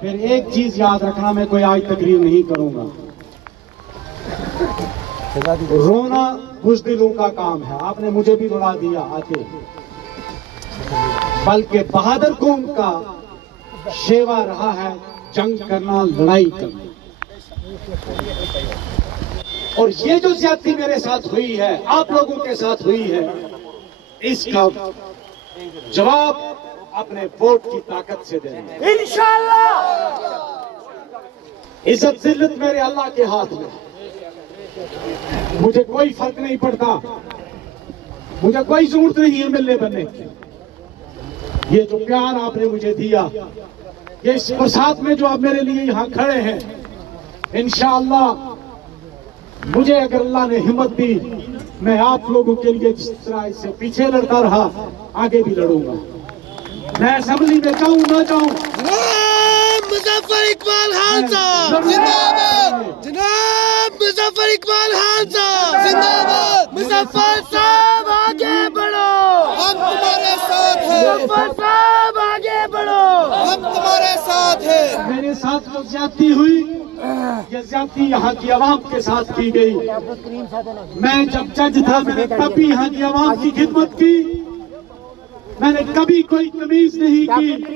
پھر ایک چیز یاد رکھنا، میں کوئی آج تقریر نہیں کروں گا. رونا بزدلوں کا کام ہے. آپ نے مجھے بھی رلا دیا آتے، بلکہ بہادر قوم کا شیوا رہا ہے جنگ کرنا، لڑائی کرنا. اور یہ جو زیادتی میرے ساتھ ہوئی ہے، آپ لوگوں کے ساتھ ہوئی ہے، اس کا جواب اپنے ووٹ کی طاقت سے دیں گے انشاءاللہ. عزت ذلت میرے اللہ کے ہاتھ میں. مجھے کوئی فرق نہیں پڑتا، مجھے کوئی ضرورت نہیں ہے ملنے بننے کی. یہ جو پیار آپ نے مجھے دیا، یہ اس برسات میں جو آپ میرے لیے یہاں کھڑے ہیں، انشاءاللہ مجھے اگر اللہ نے ہمت دی، میں آپ لوگوں کے لیے جس طرح اس سے پیچھے لڑتا رہا، آگے بھی لڑوں گا. میں اسمبلی میں جاؤں نہ جاؤں، مظفر اقبال خان صاحب زندہ باد. جناب مظفر اقبال خان صاحب زندہ باد. مظفر صاحب آگے بڑھو، ہم تمہارے ساتھ ہیں. مظفر صاحب آگے بڑھو، ہم تمہارے ساتھ ہیں. میرے ساتھ جو زیادتی ہوئی، یہ زیادتی یہاں کی عوام کے ساتھ کی گئی. میں جب جج تھا، میں نے کبھی یہاں کی عوام کی خدمت کی. میں نے کبھی کوئی تمیز نہیں کی.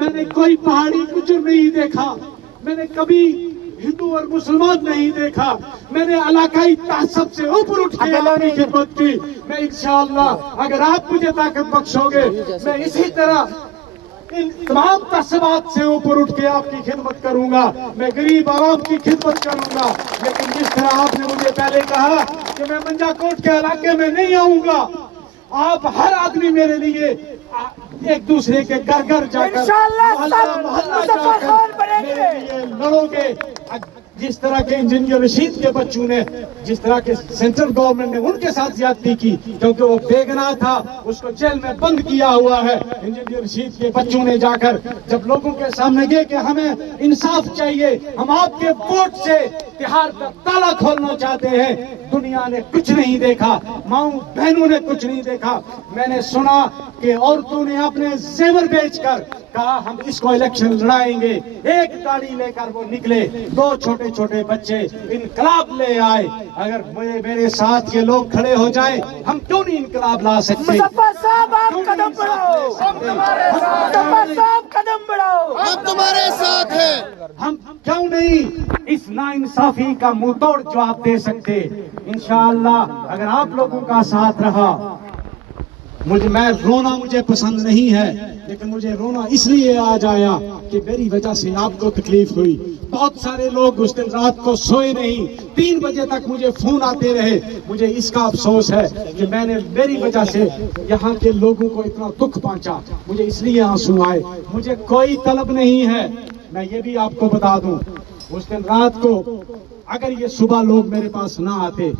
میں نے کوئی پہاڑی گجر نہیں دیکھا. میں نے کبھی ہندو اور مسلمان نہیں دیکھا. میں نے علاقائی تعصب سے اوپر اٹھ کے آپ کی خدمت کی. میں انشاءاللہ اگر آپ مجھے طاقت بخشو گے، میں اسی طرح ان تمام تعصبات سے اوپر اٹھ کے آپ کی خدمت کروں گا. میں غریب عوام کی خدمت کروں گا. لیکن جس طرح آپ نے مجھے پہلے کہا کہ میں منجا کوٹ کے علاقے میں نہیں آؤں گا، آپ ہر آدمی میرے لیے ایک دوسرے کے گھر گھر جا کر، محلہ جا کر میرے لیے لڑو گے. جس طرح کے انجینئر رشید کے بچوں نے، جس طرح کے سینٹرل گورنمنٹ نے ان کے ساتھ زیادتی کی کیونکہ وہ بے گناہ تھا، اس کو جیل میں بند کیا ہوا ہے. انجینئر رشید کے بچوں نے جا کر جب لوگوں کے سامنے گئے کہ ہمیں انصاف چاہیے، ہم آپ کے ووٹ سے تہاڑ کا تالا کھولنا چاہتے ہیں، دنیا نے کچھ نہیں دیکھا، ماؤں بہنوں نے کچھ نہیں دیکھا. میں نے سنا کہ عورتوں نے اپنے زیور بیچ کر کہا ہم اس کو الیکشن لڑائیں گے. ایک گاڑی لے کر وہ نکلے، دو چھوٹے چھوٹے بچے، انقلاب لے آئے. اگر میرے ساتھ یہ لوگ کھڑے ہو جائیں، ہم کیوں نہیں انقلاب لا سکتے؟ مظفر صاحب آپ قدم بڑھاؤ، مظفر صاحب قدم بڑھاؤ، ہم تمہارے ساتھ ہیں. ہم کیوں نہیں اس ناانصافی کا منہ توڑ جواب دے سکتے؟ انشاءاللہ اگر آپ لوگوں کا ساتھ رہا، میں رونا مجھے پسند نہیں ہے، لیکن مجھے رونا اس لیے آج آیا کہ میری وجہ سے آپ کو تکلیف ہوئی. بہت سارے لوگ اس دن رات کو سوئے نہیں، 3 بجے تک مجھے فون آتے رہے. مجھے اس کا افسوس ہے کہ میری وجہ سے یہاں کے لوگوں کو اتنا دکھ پہنچا. مجھے اس لیے آنسو آئے. مجھے کوئی طلب نہیں ہے. میں یہ بھی آپ کو بتا دوں، اس دن رات کو اگر یہ صبح لوگ میرے پاس نہ آتے،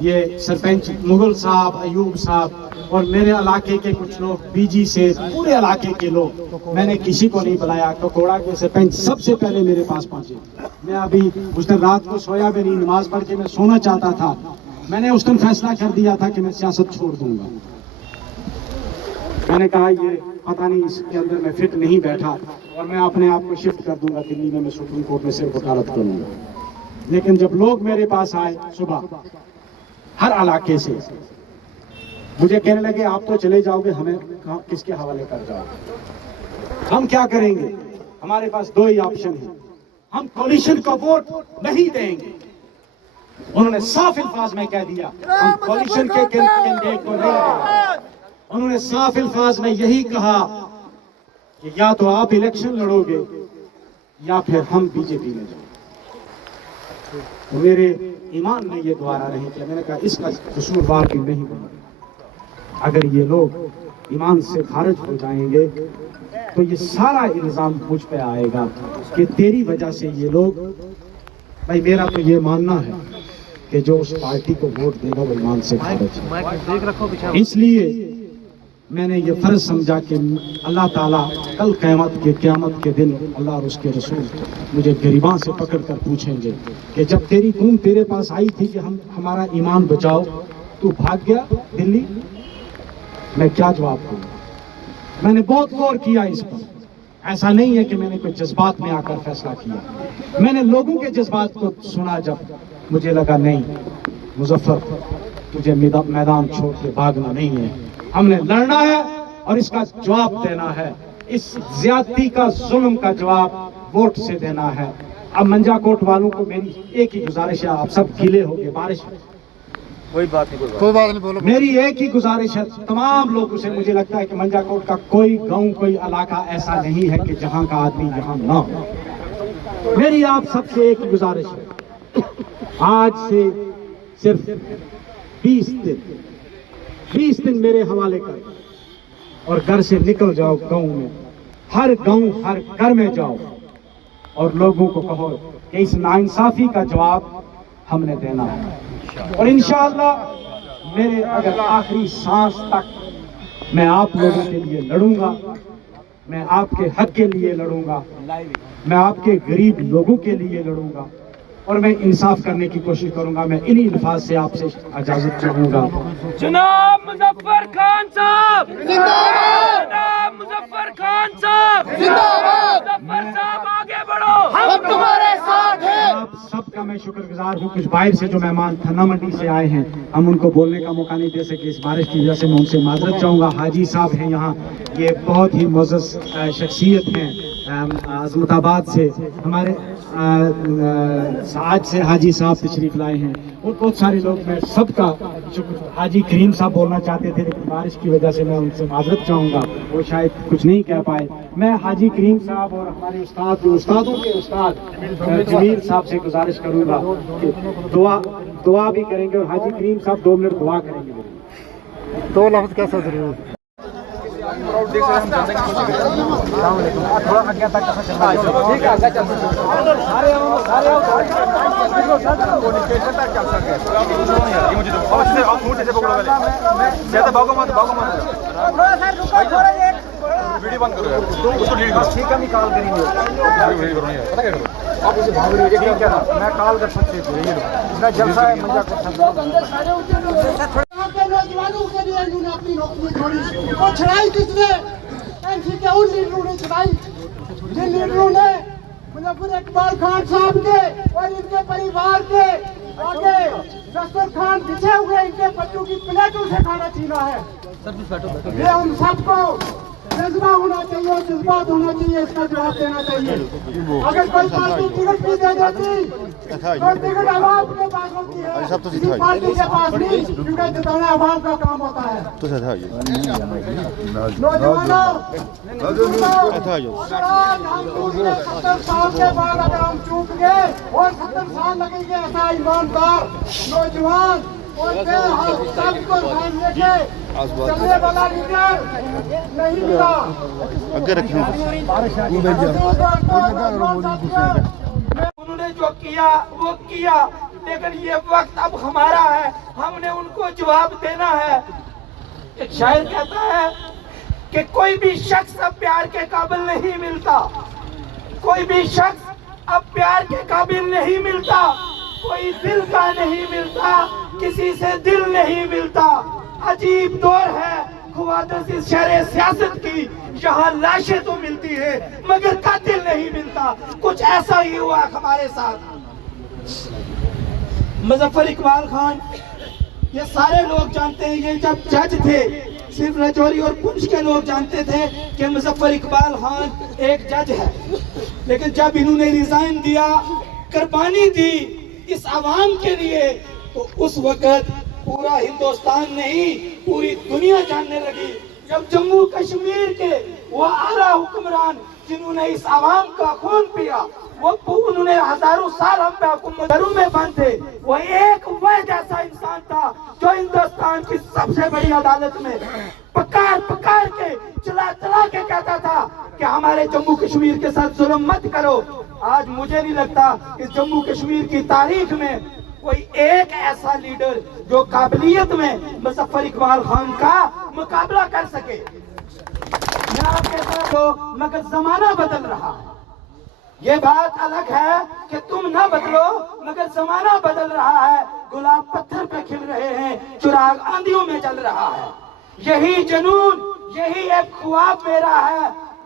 یہ سرپنچ مغل صاحب، ایوب صاحب اور میرے علاقے کے کچھ لوگ، بی جی سے پورے علاقے کے لوگ، میں نے کسی کو نہیں بلایا. ککوڑا کے سرپنچ سب سے پہلے میرے پاس پہنچے. میں ابھی اس دن رات کو سویا بھی نہیں، نماز پڑھ کے میں سونا چاہتا تھا. میں نے اس دن فیصلہ کر دیا تھا کہ میں سیاست چھوڑ دوں گا. میں نے کہا یہ پتہ نہیں اس کے اندر میں فٹ نہیں بیٹھا اور میں اپنے آپ کو شفٹ کر دوں گا دلی میں سپریم کورٹ میں صرف وکالت کروں گا. لیکن جب لوگ میرے پاس آئے صبح ہر علاقے سے، مجھے کہنے لگے آپ تو چلے جاؤ گے، ہمیں کس کے حوالے کر جاؤ؟ ہم کیا کریں گے؟ ہمارے پاس 2 ہی آپشن ہیں، ہم کولیشن کا ووٹ نہیں دیں گے. انہوں نے صاف الفاظ میں کہہ دیا ہم کولیشن کے کینڈیڈیٹ کو نہیں دیں گے. انہوں نے صاف الفاظ میں یہی کہا کہ یا تو آپ الیکشن لڑو گے یا پھر ہم بی جے پی میں جائیں. میرے ایمان نے یہ دوبارہ نہیں کیا. میں نے کہا اس کا قصوروار بھی نہیں بنا. اگر یہ لوگ ایمان سے خارج ہو جائیں گے تو یہ سارا الزام مجھ پہ آئے گا کہ تیری وجہ سے یہ لوگ. بھائی میرا تو یہ ماننا ہے کہ جو اس پارٹی کو ووٹ دے گا وہ ایمان سے خارج ہے. اس لیے میں نے یہ فرض سمجھا کہ اللہ تعالیٰ کل قیامت کے دن اللہ اور اس کے رسول مجھے گریباں سے پکڑ کر پوچھیں گے کہ جب تیری قوم تیرے پاس آئی تھی کہ ہمارا ایمان بچاؤ، تو بھاگ گیا دلی، میں کیا جواب دوں گا؟ میں نے بہت غور کیا اس پر. ایسا نہیں ہے کہ میں نے کوئی جذبات میں آ کر فیصلہ کیا. میں نے لوگوں کے جذبات کو سنا. جب مجھے لگا نہیں مظفر تجھے میدان چھوڑ کے بھاگنا نہیں ہے, ہم نے لڑنا ہے اور اس کا جواب دینا ہے. اس زیادتی کا, ظلم کا جواب ووٹ سے دینا ہے. اب منجا کوٹ والوں کو میری ایک ہی گزارش ہے, آپ سب گیلے ہو گے بارش میں, کوئی بات نہیں بولو. میری ایک ہی گزارش ہے تمام لوگوں سے. مجھے لگتا ہے کہ منجا کوٹ کا کوئی گاؤں, کوئی علاقہ ایسا نہیں ہے کہ جہاں کا آدمی یہاں نہ ہو. میری آپ سب سے ایک ہی گزارش ہے, آج سے صرف 20 دن میرے حوالے کر اور گھر سے نکل جاؤ. گاؤں میں, ہر گاؤں, ہر گھر میں جاؤ اور لوگوں کو کہو کہ اس ناانصافی کا جواب ہم نے دینا ہے. اور انشاءاللہ میرے اگر آخری سانس تک میں آپ لوگوں کے لیے لڑوں گا, میں آپ کے حق کے لیے لڑوں گا, میں آپ کے غریب لوگوں کے لیے لڑوں گا, اور میں انصاف کرنے کی کوشش کروں گا. میں انہی الفاظ سے آپ سے اجازت چاہوں گا. جناب مظفر خان صاحب زندہ باد. جناب مظفر خان صاحب زندہ باد. مظفر صاحب آگے بڑھو, ہم تمہارے ساتھ ہیں. آپ سب کا میں شکر گزار ہوں. کچھ باہر سے جو مہمان تھنا منڈی سے آئے ہیں, ہم ان کو بولنے کا موقع نہیں دے سکے اس بارش کی وجہ سے. میں ان سے معذرت چاہوں گا. حاجی صاحب ہیں یہاں, یہ بہت ہی معزز شخصیت ہیں عظمت آباد سے. ہمارے آج سے حاجی صاحب تشریف لائے ہیں اور بہت سارے لوگ. میں سب کا شکر. حاجی کریم صاحب بولنا چاہتے تھے لیکن بارش کی وجہ سے میں ان سے معذرت چاہوں گا, وہ شاید کچھ نہیں کہہ پائے. میں حاجی کریم صاحب اور ہمارے استاد, استادوں کے استاد جمیل صاحب سے گزارش کروں گا کہ دعا بھی کریں گے, اور حاجی کریم صاحب 2 منٹ دعا کریں گے. 2 لفظ کیسا ضرور. ویڈیو بند کرو یار, اس کو ڈیلیٹ کرو. ٹھیک ہے, ہم کال کریں گے. آپ اسے بھاگ رہی ہے, میں کال کر سکتے تھے. اس کا جلسہ ہے منجا نوجوانوں کے لیے انہوں نے اپنی نوکری چھوڑی. وہ چھڑائی کس نے؟ این سی کے ان لیڈروں نے چھڑائی جن لیڈروں نے مظفر اقبال خان صاحب کے اور ان کے پریوار کے آگے دسترخوان بچھے ہوئے ان کے بچوں کی پلیٹوں سے کھانا چھینا ہے. یہ ہم سب کو جذبہ ہونا چاہیے, جذبات ہونا چاہیے, اس کا جواب دینا چاہیے. اگر کوئی پارٹی ٹکٹ بھی دے دیتی تو ٹکٹ عوام کے پاس ہوتی ہے, کسی پارٹی کے پاس نہیں, کیونکہ جتانا عوام کا کام ہوتا ہے. نوجوانوں, اگر آج ہم پورے 70 سال کے بعد اگر ہم چوک گئے اور 70 سال لگیں گے, ایسا ایماندار نوجوان اور سب کو سامنے کے چلنے والا لیڈر نہیں ملا. انہوں نے جو کیا وہ کیا, لیکن یہ وقت اب ہمارا ہے, ہم نے ان کو جواب دینا ہے. ایک شاعر کہتا ہے کہ کوئی بھی شخص اب پیار کے قابل نہیں ملتا, کوئی بھی شخص اب پیار کے قابل نہیں ملتا, کوئی دل کا نہیں ملتا, کسی سے دل نہیں ملتا. عجیب دور ہے خوادث اس شہر سیاست کی, یہاں لاشیں تو ملتی ہے مگر قاتل نہیں ملتا. کچھ ایسا ہی ہوا ہمارے ساتھ. مظفر اقبال خان, یہ سارے لوگ جانتے ہیں, یہ جب جج تھے صرف رجوری اور پنچ کے لوگ جانتے تھے کہ مظفر اقبال خان ایک جج ہے. لیکن جب انہوں نے ریزائن دیا, قربانی دی اس عوام کے لیے, تو اس وقت پورا ہندوستان نہیں پوری دنیا جاننے لگی. جب جموں کشمیر کے وہ اعلیٰ حکمران جنہوں نے اس عوام کا خون پیا, وہ انہوں نے ہزاروں سال ہم پہ حکومت گھروں میں بند تھے, وہ ایک واحد ایسا انسان تھا جو ہندوستان کی سب سے بڑی عدالت میں پکار پکار کے چلا چلا کے کہتا تھا کہ ہمارے جموں کشمیر کے ساتھ ظلم مت کرو. آج مجھے نہیں لگتا کہ جموں کشمیر کی تاریخ میں کوئی ایک ایسا لیڈر جو قابلیت میں مظفر اقبال خان کا مقابلہ کر سکے. میں آپ کے ساتھ ہوں, مگر زمانہ بدل رہا ہے. یہ بات الگ ہے کہ تم نہ بدلو, مگر زمانہ بدل رہا ہے. گلاب پتھر پہ کھل رہے ہیں, چراغ آندھیوں میں جل رہا ہے. یہی جنون, یہی ایک خواب میرا ہے,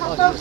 70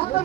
70